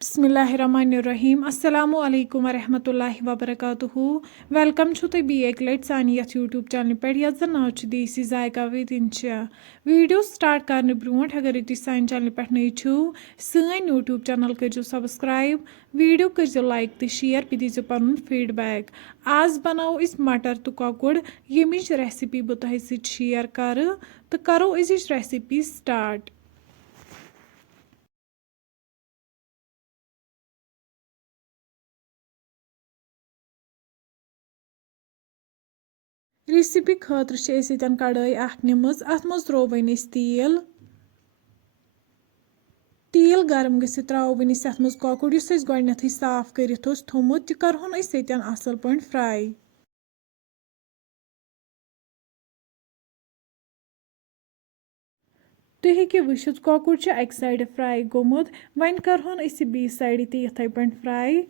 बिस्मिल्लाहिर्रहमानिर्रहीम अस्सलामु अलैकुम वरहमतुल्लाहि वबरकातुहू वेलकम छु तुम एक लट सानी यथ यूट्यूब चैनल पे यथ जन नाव छु देसी जायका विद इंशा वीडियो स्टार्ट करने ब्रोट अगर तुम सान चैनल पे नई छु सन यूट्यूब चैनल करो सब्सक्राइब वीडियो करो लाइक तो शेयर पे दीजो पन फीडबैक आज बनाओ इस मटर तो कोकुड़ यमिच रेसिपी बह तुह शेयर कर तो करो अजिच रेसिपी स्टार्ट। रेसिपी खतर कढ़ाई निमज अत मज त्रो वन तेल गर्म गसित त्रो वन अत मज कोकुड़ गोडनेथ साफ कर थोमुत तह करहोन असल पे फ्राई। तुम हेकि वुचित कोकुड़ अक साइड फ्राई गोमुत वन करहोन बी साइड ते यथै पे फ्राई।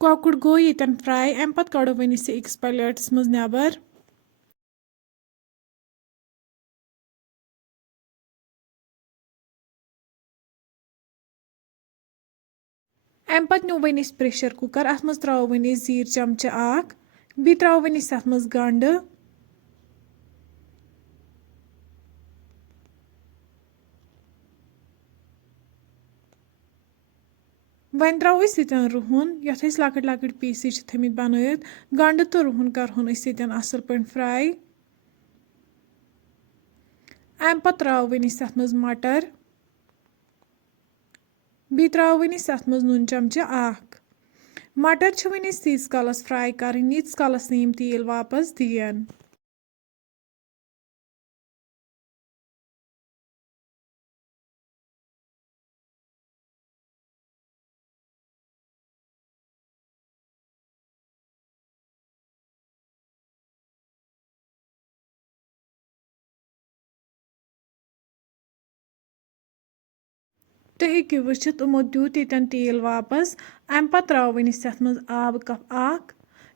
कोकुड़ गो यन फ्राई अम पत कड़ो वन अकिस प्लेटस मज नबर। अम पत न्यू वन प्रेशर कुकर अत मज त्रो वन जीर चमचे बी त्रो वन अत मज गंड वन त्रो यन रुहन यथ लकट लकट पीसेस थमित बनत गंड तो रुहन करहोन असल पे फ्राई। अम पत त्रो वन अत मज मटर बी त्रो वन अत मज नून चमचे मटर वन तीस कालस फ्राई कर यीस कालस यम तेल वापस दिन। तुम हेकि वुचित यमो दियुत यन तेल वापस अम पत त्रो वन अत मज आब कप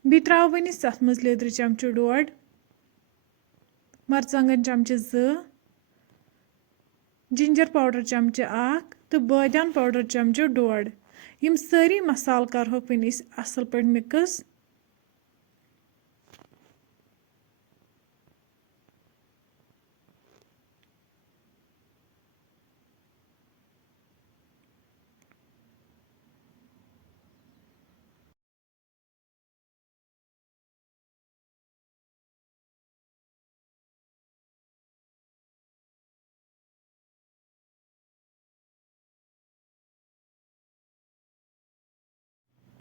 बी त्रो वन अत मज लेदर चमचे डोड मरचंगन चमचे जिंजर पाउडर चमचे तो बादियान पाउडर चमचे डोड यम सारी मसाल करहोक वन असल पे मिक्स।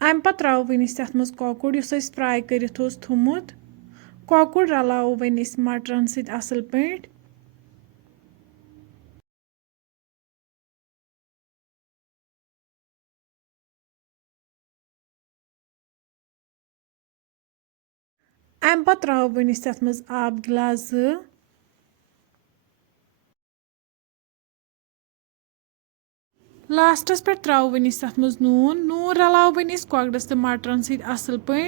अम पत त्रो वन अत मज कोकुड़ फ्राई कर थोमुत कोकुड़ रलाओ वन मटरन सत असल पे। अम पत त्रो वन अत मज आब गिलास लास्टस पे त्रो वन अत मज नून रलाओ वन कोकड़स तो मटरन सत असल पे।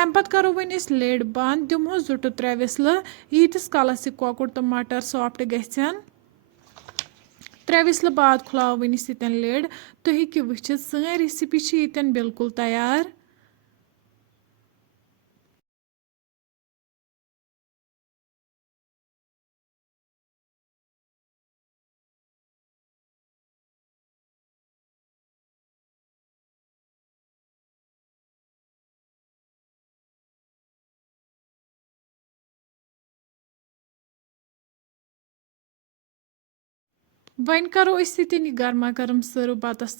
अम पत करो वन लिड बंद दिमहो 2 to 3 विसल यीतिस कालस कोकुड़ तो मटर सॉफ्ट गसन 3 विसल बाद खुलाओ वन लिड तुम हेकि वुचित सन रेसिपी यन बिल्कुल तैयार। वन करो गर्मा गर्म सर्व बतस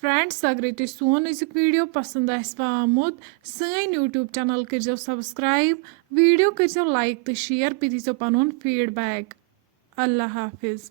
फ्रेंड्स अगर तुम सोन अजुक वीडियो पसंद आमुत सन यूट्यूब चैनल करो सब्सक्राइब वीडियो करो लाइक तो शेयर पे दीजो पन फीडबैक। अल्लाह हाफिज।